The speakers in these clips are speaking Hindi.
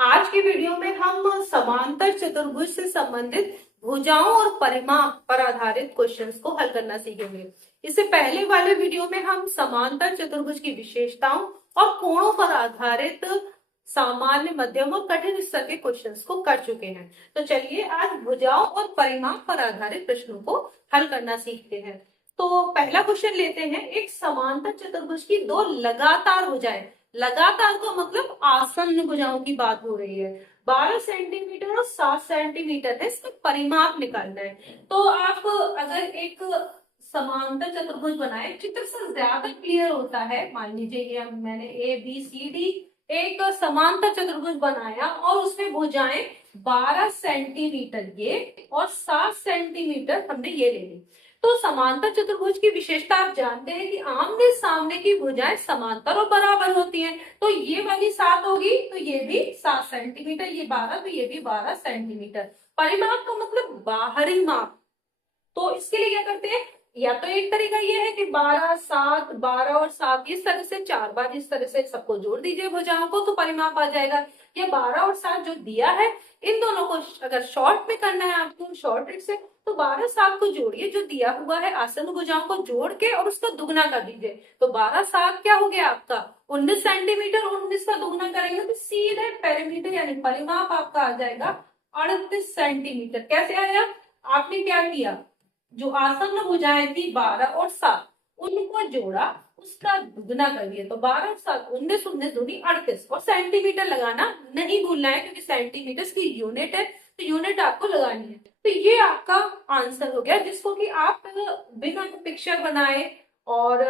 आज की वीडियो में हम समांतर चतुर्भुज से संबंधित भुजाओं और परिमाप पर आधारित क्वेश्चंस को हल करना सीखेंगे। इससे पहले वाले वीडियो में हम समांतर चतुर्भुज की विशेषताओं और कोणों पर आधारित सामान्य, मध्यम और कठिन स्तर के क्वेश्चंस को कर चुके हैं। तो चलिए आज भुजाओं और परिमाप पर आधारित प्रश्नों को हल करना सीखते हैं। तो पहला क्वेश्चन लेते हैं। एक समांतर चतुर्भुज की दो लगातार भुजाएं, लगातार का मतलब आसन्न भुजाओं की बात हो रही है, 12 सेंटीमीटर और 7 सेंटीमीटर है, इसका परिमाप निकालना है। तो आप अगर एक समांतर चतुर्भुज बनाए, चित्र से ज्यादा क्लियर होता है। मान लीजिए ये मैंने ए बी सी डी एक समांतर चतुर्भुज बनाया और उसमें भुजाएं 12 सेंटीमीटर ये और 7 सेंटीमीटर हमने ये ले ली। तो समांतर चतुर्भुज की विशेषता आप जानते हैं कि आमने सामने की भुजाएं समांतर और बराबर होती हैं। तो ये वाली 7 होगी तो ये भी 7 सेंटीमीटर, ये 12 तो ये भी 12 सेंटीमीटर। परिमाप का मतलब बाहरी माप। तो इसके लिए क्या करते हैं, या तो एक तरीका ये है कि 12 7 12 और 7 इस तरह से 4 बार इस तरह से सबको जोड़ दीजिए भुजाओं को तो परिमाप आ जाएगा। या 12 और 7 जो दिया है इन दोनों को अगर शॉर्ट में करना है आपको, शॉर्ट ट्रिक से, तो 12 7 को जोड़िए, जो दिया हुआ है आसन्न भुजाओं को जोड़ के और उसका दुगना कर दीजिए। तो 12 7 क्या हो गया आपका 19 सेंटीमीटर, 19 का दुगना करेंगे तो सीधे पेरीमीटर यानी परिमाप आपका आ जाएगा 38 सेंटीमीटर। कैसे आया, आपने क्या किया, जो आसन्न भुजाएं थी 12 और 7 उनको जोड़ा, उसका दुगना कर दिया। तो 12 और 7 19, 19 दूनी 38 और सेंटीमीटर लगाना नहीं भूलना है क्योंकि सेंटीमीटर की यूनिट है, तो यूनिट आपको लगानी है। तो ये आपका आंसर हो गया, जिसको कि आप बिना पिक्चर बनाए और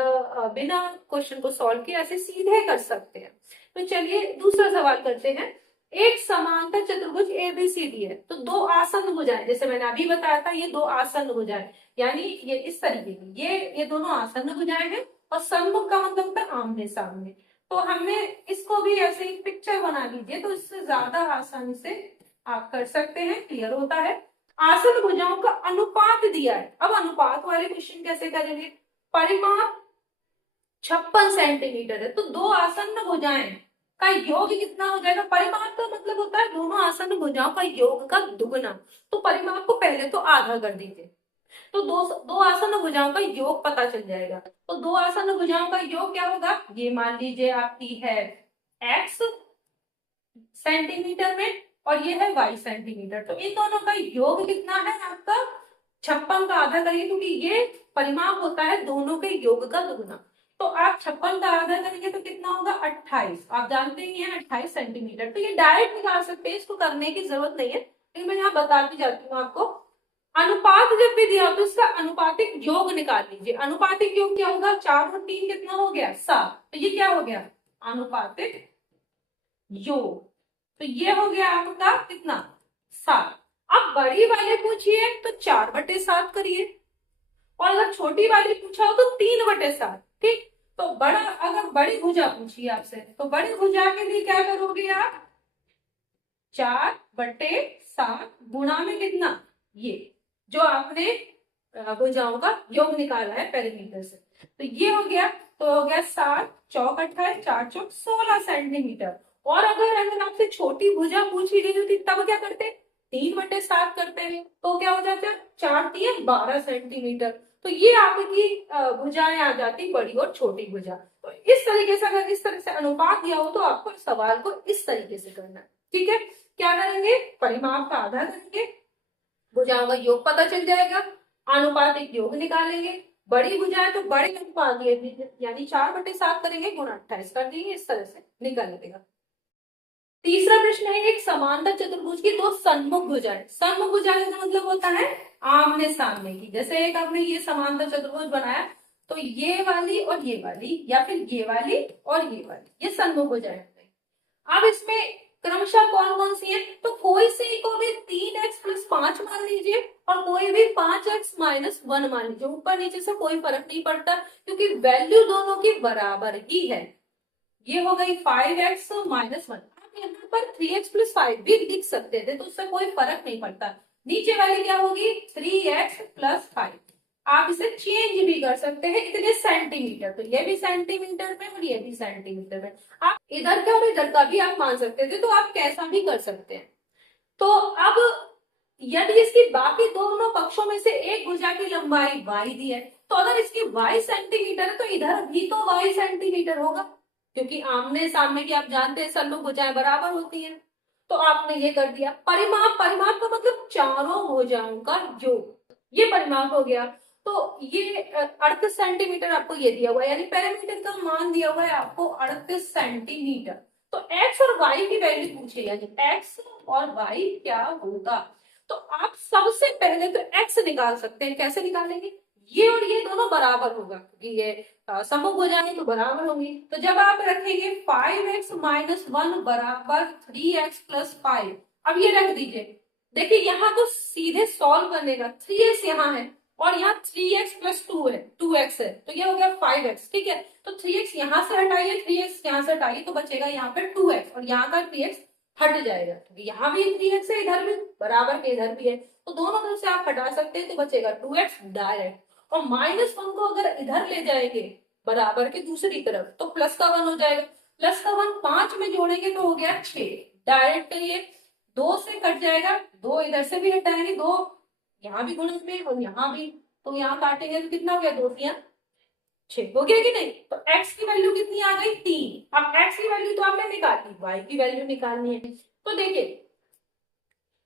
बिना क्वेश्चन को सॉल्व किए ऐसे सीधे कर सकते हैं। तो चलिए दूसरा सवाल करते हैं। एक समांतर चतुर्भुज एबीसीडी है, तो दो आसन्न भुजाएं, जैसे मैंने अभी बताया था, ये दो आसन्न भुजाएं यानी ये इस तरीके की, ये दोनों आसन्न भुजाएं हैं और सम्मुख का मतलब होता है आमने सामने। तो हमने इसको भी ऐसे एक पिक्चर बना लीजिए तो इससे ज्यादा आसानी से आप कर सकते हैं, क्लियर होता है। आसन्न भुजाओं का अनुपात दिया है। अब अनुपात वाले क्वेश्चन कैसे करेंगे, परिमाप 56 सेंटीमीटर है तो दो आसन्न भुजाएं का योग कितना हो जाएगा। परिमाप का मतलब होता है दोनों आसन्न भुजाओं का योग का दुगना। तो परिमाप को पहले तो आधा कर दीजिए, तो दो दो आसन्न भुजाओं का योग पता चल जाएगा। तो दो आसन्न भुजाओं का योग क्या होगा, ये मान लीजिए आपकी है x सेंटीमीटर में और ये है y सेंटीमीटर। तो इन दोनों का योग कितना है आपका 56 का आधा करिए, क्योंकि ये परिमाप होता है दोनों के योग का दुगना। तो आप 56 का आधा करेंगे तो कितना होगा 28। आप जानते ही हैं 28 सेंटीमीटर। तो ये डायरेक्ट निकाल सकते हैं, इसको करने की जरूरत नहीं है, लेकिन मैं यहाँ बता भी जाती हूँ आपको। अनुपात जब भी दिया तो इसका अनुपातिक योग निकाल लीजिए। अनुपातिक योग क्या होगा, 4 और 3 कितना हो गया 7, तो ये क्या हो गया अनुपातिक योग। तो ये हो गया आपका कितना 7। अब बड़ी वाले पूछिए तो 4/7 करिए, और अगर छोटी वाली पूछा हो तो 3/7। ठीक, तो बड़ा अगर बड़ी भुजा पूछिए आपसे तो बड़ी भुजा के लिए क्या करोगे आप, 4/7 गुणा में कितना, ये जो आपने भुजाओं का योग निकाला है पेरीमीटर से, तो ये हो गया। तो हो गया 7 चौक 28 4 चौक 16 सेंटीमीटर। और अगर आपसे छोटी भुजा पूछी गई होती तब क्या करते, 3/7 करते हैं, तो क्या हो जाता है 4 3 12 सेंटीमीटर। तो ये आपकी भुजाएं आ जाती बड़ी और छोटी भुजा। तो इस तरीके से अगर इस तरह से अनुपात दिया हो तो आपको सवाल को इस तरीके से करना है। ठीक है, क्या करेंगे, परिमाप का आधा करेंगे, भुजाओं का योग पता चल जाएगा, आनुपातिक योग निकालेंगे, बड़ी भुजाएं तो बड़े अनुपात यानी 4/7 करेंगे, गुणा 28 कर देंगे, इस तरह से निकल लेगा। तीसरा प्रश्न है, एक समांतर चतुर्भुज की दो सन्मुख भुजाएं। सन्मुख भुजाएं का मतलब होता है आमने सामने की। जैसे एक आपने ये समांतर चतुर्भुज बनाया तो ये वाली और ये वाली, या फिर ये वाली और ये वाली, ये सन्मुख भुजाएं। अब इसमें क्रमशः कौन कौन सी है, तो कोई से को भी 3x + 5 मान लीजिए और कोई भी 5x - 1 मान लीजिए। ऊपर नीचे से कोई फर्क नहीं पड़ता क्योंकि वैल्यू दोनों की बराबर ही है। ये हो गई 5x - 1। आप यहाँ पर 3x + 5 भी लिख सकते थे, तो उससे कोई फर्क नहीं पड़ता। नीचे वाली क्या होगी 3x + 5। आप इसे चेंज भी कर सकते हैं इतने सेंटीमीटर, तो ये भी सेंटीमीटर में और ये भी सेंटीमीटर में। आप इधर का और इधर का भी आप मान सकते थे, तो आप कैसा भी कर सकते हैं। तो अब यदि इसकी बाकी दोनों पक्षों में से एक भुजा की लंबाई y दी है, तो अगर इसकी y सेंटीमीटर है तो इधर भी तो y सेंटीमीटर होगा, क्योंकि आमने सामने की आप जानते हैं सल्लु भुजाएं बराबर होती हैं। तो आपने ये कर दिया। परिमाप, परिमाप का मतलब चारों भुजाओं का योग, ये परिमाप हो गया। तो ये 38 सेंटीमीटर आपको ये दिया हुआ है, यानी पैरामीटर का मान दिया हुआ है आपको 38 सेंटीमीटर। तो x और y की वैल्यू पूछी, यानी x और y क्या होगा। तो आप सबसे पहले तो x निकाल सकते हैं। कैसे निकालेंगे, ये और ये दोनों बराबर होगा, क्योंकि ये समूह हो जाएंगे तो बराबर होंगे। तो जब आप रखेंगे 5x माइनस 1 बराबर 3x प्लस 5, अब ये रख दीजिए। देखिए यहाँ तो सीधे सॉल्व बनेगा, 3x यहाँ है और यहाँ 3x प्लस 2 है, 2x है, तो ये हो गया 5x। ठीक है, तो 3x यहाँ से हटाइए, 3x यहाँ से हटाइए, तो बचेगा यहाँ पे 2x और यहाँ का 3x हट जाएगा, क्योंकि यहाँ भी 3x है, इधर भी बराबर के इधर भी है, तो दोनों तरफ से आप हटा सकते हैं, तो बचेगा 2x डायरेक्ट। और माइनस 1 को अगर इधर ले जाएंगे बराबर के दूसरी तरफ, तो प्लस का 1 हो जाएगा। प्लस का 1 5 में जोड़ेंगे तो हो गया 6 डायरेक्ट। ये 2 से कट जाएगा, 2 इधर से भी हटाएंगे, 2 यहाँ भी गुणन में और यहाँ भी, तो यहाँ काटेंगे तो कितना हो गया, 2 3 6 हो गया कि नहीं। तो x की वैल्यू कितनी आ गई, 3। अब x की वैल्यू तो आपने निकाली, y की वैल्यू निकालनी है। तो देखिए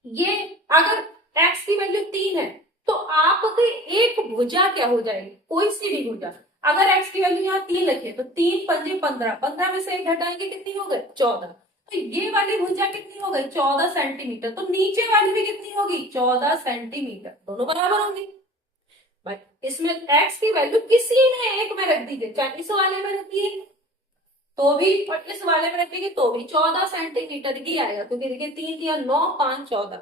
ये अगर x की वैल्यू 3 है तो आपकी एक भुजा क्या हो जाएगी, कोई सी भी भुजा। अगर x की वैल्यू यहाँ 3 रखे तो 3 पंजे 15, 15 में से एक हटाएंगे कितनी हो गई, 14। तो ये वाली भुजा कितनी हो गई, 14 सेंटीमीटर। तो नीचे वाली भी कितनी होगी, 14 सेंटीमीटर, दोनों बराबर होंगी। भाई इसमें x की वैल्यू किसी ने एक में रख दीजिए, चाहे इस वाले में रखिए तो भी और इस वाले में रखेंगे तो भी 14 सेंटीमीटर ही आएगा, क्योंकि देखिए 3 या 9 5 14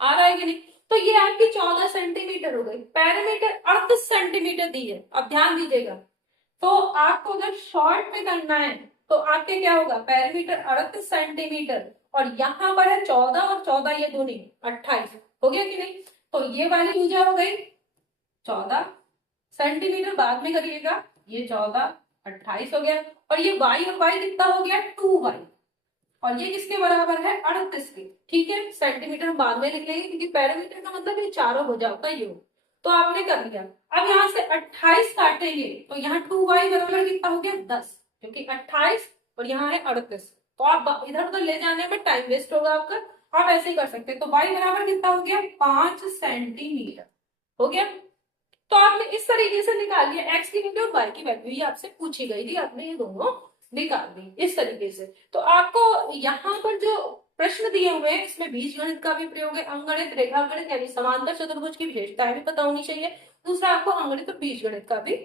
आ रहा है कि नहीं। तो ये आपकी 14 सेंटीमीटर हो गई। पैरामीटर 38 सेंटीमीटर दी है। अब ध्यान दीजिएगा, तो आपको अगर शॉर्ट में करना है तो आपके क्या होगा, पैरामीटर 38 सेंटीमीटर और यहाँ पर है 14 और 14 ये दूनी 28, हो गया कि नहीं। तो ये वाली भुजा हो गई 14 सेंटीमीटर, बाद में करिएगा, ये 14 28 हो गया। और ये y और y कितना हो गया, 2y, और ये किसके बराबर है, 38 के। ठीक है, सेंटीमीटर बाद में लिख लेंगे, क्योंकि पैरामीटर का मतलब ये चारों भुजाओं का योग। तो आपने कर लिया। अब यहाँ से 28 काटेंगे तो यहाँ 2y बराबर कितना हो गया, 10, क्योंकि 28 और यहाँ है 38। तो आप इधर उधर ले जाने में टाइम वेस्ट होगा आपका, आप ऐसे ही कर सकते हैं। तो y बराबर कितना हो गया, 5 सेंटीमीटर हो गया। तो आपने इस तरीके से निकाल लिया, x की वैल्यू और y की वैल्यू, ये आपसे पूछी गई थी, आपने ये दोनों निकाल दी इस तरीके से। तो आपको यहाँ पर जो प्रश्न दिए हुए हैं इसमें बीजगणित का भी प्रयोग है, अंकगणित, रेखागणित यानी समांतर चतुर्भुज की विशेषताएं भी पता होनी चाहिए। दूसरा आपको अंकगणित और बीजगणित का भी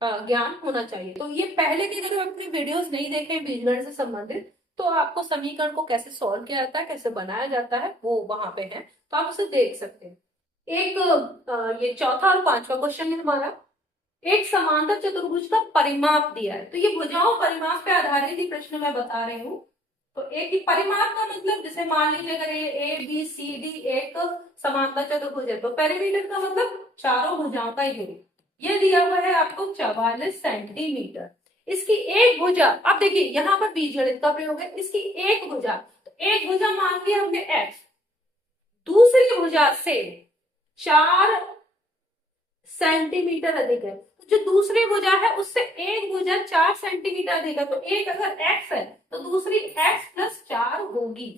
ज्ञान होना चाहिए। तो ये पहले की अगर अपनी वीडियोस नहीं देखे बीजगणित से संबंधित, तो आपको समीकरण को कैसे सॉल्व किया जाता है, कैसे बनाया जाता है, वो वहां पे है, तो आप उसे देख सकते हैं। एक ये चौथा और पांचवा क्वेश्चन है हमारा। एक समांतर चतुर्भुज का परिमाप दिया है, तो ये भुजाओं परिमाप पे आधारित ही प्रश्न मैं बता रही हूँ। तो एक ही परिमाप का मतलब, जैसे मान लीजिए अगर ये ए बी सी डी एक समांतर चतुर्भुज है, तो पेरीमीटर का मतलब चारों भुजाओं का योग। ये दिया हुआ है आपको 44 सेंटीमीटर। इसकी एक भुजा, अब देखिए यहाँ पर बीजगणित का प्रयोग है, इसकी एक भुजा, तो एक भुजा मान लिया हमने x, दूसरी भुजा से 4 सेंटीमीटर अधिक है, तो जो दूसरी भुजा है उससे एक भुजा 4 सेंटीमीटर अधिक है, तो एक अगर x है तो दूसरी x प्लस 4 होगी,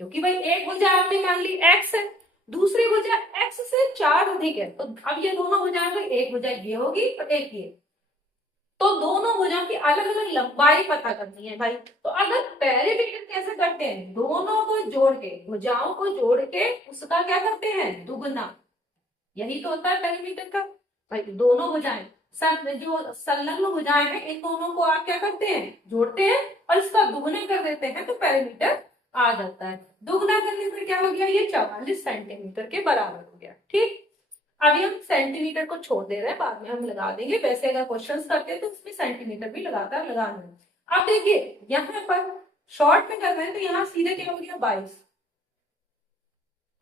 क्योंकि भाई एक भुजा आपने मान ली x है, दूसरी भुजा x से 4 अधिक है। तो अब ये दोनों भुजाएं, एक भुजा ये होगी और एक ये, तो दोनों भुजाओं की अलग अलग लंबाई पता करनी है भाई। तो अगर पेरीमीटर कैसे करते हैं, दोनों को जोड़ के, भुजाओं को जोड़ के उसका क्या करते हैं, दुगना, यही तो होता है पेरीमीटर का। भाई दोनों भुजाएं, जो संलग्न भुजाएं हैं, इन दोनों को आप क्या करते हैं, जोड़ते हैं और इसका दुगना कर देते हैं, तो पेरीमीटर आ जाता है। दुगना करने पर क्या हो गया, ये 44 सेंटीमीटर के बराबर हो गया। ठीक, अभी हम सेंटीमीटर को छोड़ दे रहे हैं, बाद में हम लगा देंगे। वैसे अगर क्वेश्चंस करते हैं तो उसमें सेंटीमीटर भी लगातार लगाना है। अब देखिए यहाँ पर शॉर्ट में कर रहे हैं, तो यहाँ सीधे क्या हो गया 22।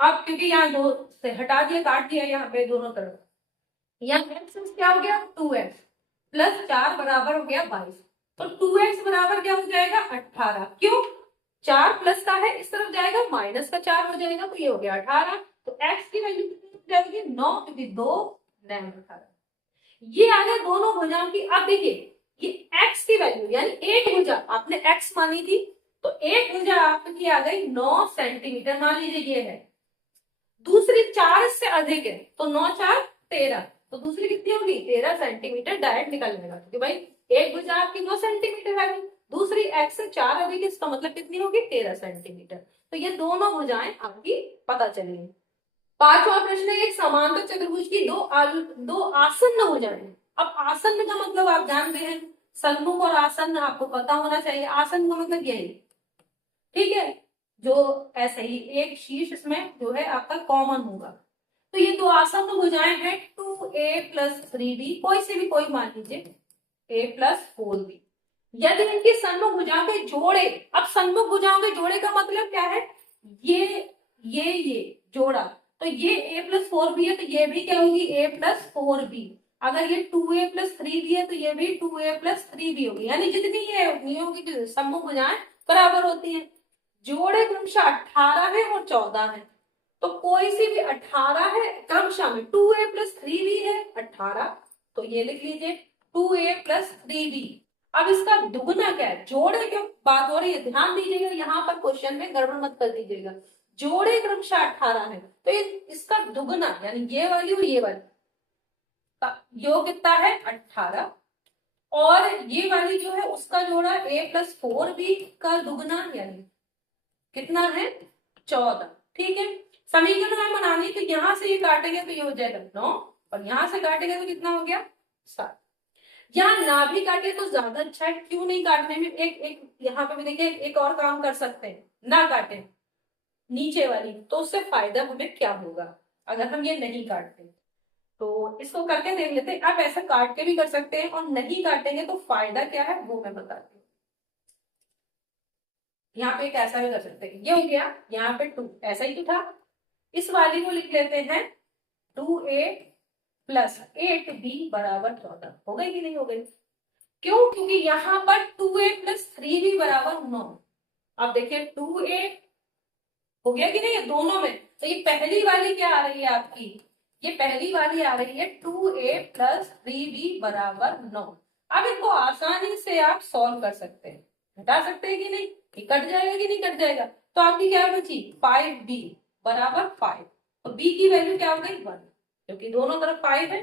अब क्योंकि यहाँ 2 से हटा दिया, काट दिया यहाँ पे दोनों तरफ, यहाँ x क्या हो गया 2x प्लस 4 बराबर हो गया 22। तो 2x बराबर क्या हो जाएगा 18। क्यों? 4 प्लस का है, इस तरफ जाएगा माइनस का 4 हो जाएगा, तो ये हो गया 18। तो x की वैल्यू कितनी हो जाएगी 9 क्योंकि 2 9 18। ये आ गया दोनों भुजाओं की। अब देखिए ये x की वैल्यू यानी एक भुजा आपने x मानी थी, तो एक भुजा आपकी आ गई 9 सेंटीमीटर मान लीजिए ये है। दूसरी 4 से अधिक है तो 9 4 13, तो दूसरी कितनी होगी 13 सेंटीमीटर डायरेक्ट निकल जाएगा, क्योंकि भाई एक भुजा आपकी 9 सेंटीमीटर है, दूसरी x से 4 अधिक है, इसका मतलब कितनी होगी 13 सेंटीमीटर। तो ये दोनों भुजाएं आपकी पता चली। पांचवा प्रश्न है एक समांतर चतुर्भुज की दो आसन्न भुजाएं। अब आसन्न का मतलब आप जानते हैं, सन्मुख और आसन्न आपको पता होना चाहिए। आसन्न का मतलब यही, ठीक है, जो ऐसे ही एक शीर्ष इसमें जो है आपका कॉमन होगा। तो ये दो आसन्न भुजाएं हैं 2a प्लस 3b, कोई से भी कोई मान लीजिए a प्लस 4b। यदि इनकी सन्मुख भुजाओं के जोड़े, अब सन्मुख भुजाओं के जोड़े का मतलब क्या है, ये जोड़ा, तो ये a प्लस 4b है, तो ये भी क्या होगी a प्लस 4b। अगर ये 2a प्लस 3b है तो ये भी 2a प्लस 3b होगी, यानी जितनी ये उतनी होगी, सन्मुख भुजाएं बराबर होती हैं। जोड़े क्रमशः 18 है और 14 है, तो कोई सी भी 18 है क्रमशः में 2a प्लस 3b है 18, तो ये लिख लीजिए 2a प्लस 3b। अब इसका दुगुना क्या है, जोड़े की बात हो रही है, ध्यान दीजिएगा यहाँ पर क्वेश्चन में गड़बड़ मत कर दीजिएगा। जोड़े क्रमशः 18 है तो इसका दुगुना यानी ये वाली और ये वाली योग कितना है 18, और ये वाली जो है उसका जोड़ा a प्लस 4b का दुगुना यानी कितना है 14। ठीक है, समीकरण में बनानी तो यहां से ये काटेंगे तो ये हो जाएगा 9, और यहां से काटेंगे तो कितना हो गया 7। यहाँ ना भी काटे तो ज्यादा अच्छा है, क्यों नहीं काटने में, एक यहाँ पे भी देखिए एक और काम कर सकते हैं, ना काटे नीचे वाली, तो उससे फायदा हमें क्या होगा अगर हम ये नहीं काटते। तो इसको करके देख लेते हैं। आप ऐसा काट के भी कर सकते हैं और नहीं काटेंगे तो फायदा क्या है वो मैं बताती हूँ। यहाँ पे एक ऐसा भी कर सकते हैं, ये हो गया यहाँ पे 2 ऐसा ही तो था, इस वाली को लिख लेते हैं 2a प्लस 8b बराबर 14। हो गई कि नहीं हो गई? क्यों? क्योंकि यहाँ पर 2a प्लस 3b बराबर 9। अब देखिए 2a हो गया कि नहीं दोनों में, तो ये पहली वाली क्या आ रही है आपकी, ये पहली वाली आ रही है 2a प्लस 3b बराबर 9। अब इनको आसानी से आप सॉल्व कर सकते हैं, घटा सकते हैं कि नहीं, ये कट जाएगा कि नहीं कट जाएगा, तो आपकी क्या बची 5b बराबर 5। तो b की वैल्यू क्या हो गई 1, क्योंकि दोनों तरफ 5 है,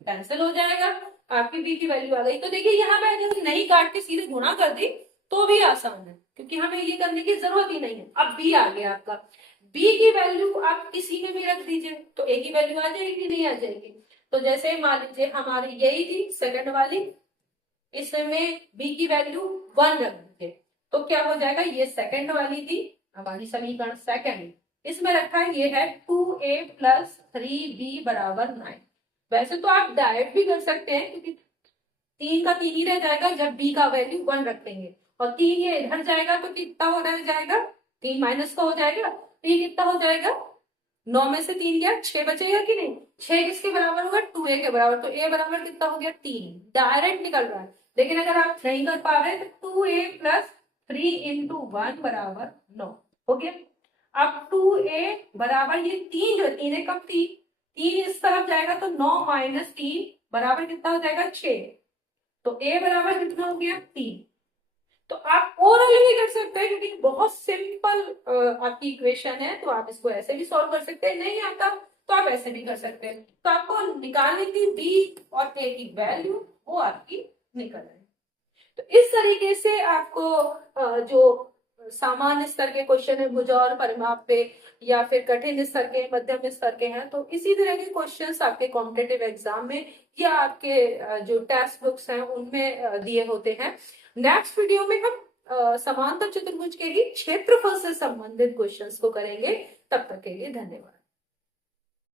कैंसिल हो जाएगा, आपकी b की वैल्यू आ गई। तो देखिए यहाँ पे अगर नहीं काट के सीधे गुणा कर दी तो भी आसान है, क्योंकि हमें ये करने की जरूरत ही नहीं है। अब b आ गया आपका, b की वैल्यू आप किसी में भी रख दीजिए तो a की वैल्यू आ जाएगी नहीं आ जाएगी। तो जैसे मान लीजिए हमारी यही थी सेकंड वाली, इसमें b की वैल्यू 1 रख दीजिए तो क्या हो जाएगा, ये सेकंड वाली थी हमारी समीकरण सेकंड, इसमें रखा है ये है 2a प्लस 3b बराबर 9। वैसे तो आप डायरेक्ट भी कर सकते हैं, क्योंकि 3 का 3 ही रह जाएगा जब b का वैल्यू 1 रख देंगे, और 3 ये इधर जाएगा तो कितना हो जाएगा 3 माइनस का हो जाएगा, तो ये कितना हो जाएगा 9 में से 3 गया 6 बचेगा कि नहीं, 6 किसके बराबर होगा 2a के बराबर, तो a बराबर कितना हो गया 3, डायरेक्ट निकल रहा है। लेकिन अगर आप नहीं कर पा रहे तो 2a प्लस 3 इंटू 1 बराबर 9 हो गया। अब 2a बराबर ये 3 जो 3 है कब 3 इस तरफ जाएगा तो 9 माइनस 3 बराबर कितना हो जाएगा 6, तो a बराबर कितना हो गया 3। तो आप ओरली भी कर सकते हैं, क्योंकि बहुत सिंपल आपकी इक्वेशन है, तो आप इसको ऐसे भी सॉल्व कर सकते हैं, नहीं आता तो आप ऐसे भी कर सकते हैं। तो आपको निकालने की b और a की वैल्यू वो आपकी निकल रही है। तो इस तरीके से आपको जो सामान्य स्तर के क्वेश्चन है भुजा और परिमाप पे, या फिर कठिन स्तर के मध्यम स्तर के हैं, तो इसी तरह के क्वेश्चंस आपके कॉम्पिटिटिव एग्जाम में या आपके जो टेक्स्ट बुक्स हैं उनमें दिए होते हैं। नेक्स्ट वीडियो में हम समांतर चतुर्भुज के ही क्षेत्रफल से संबंधित क्वेश्चंस को करेंगे। तब तक के लिए धन्यवाद।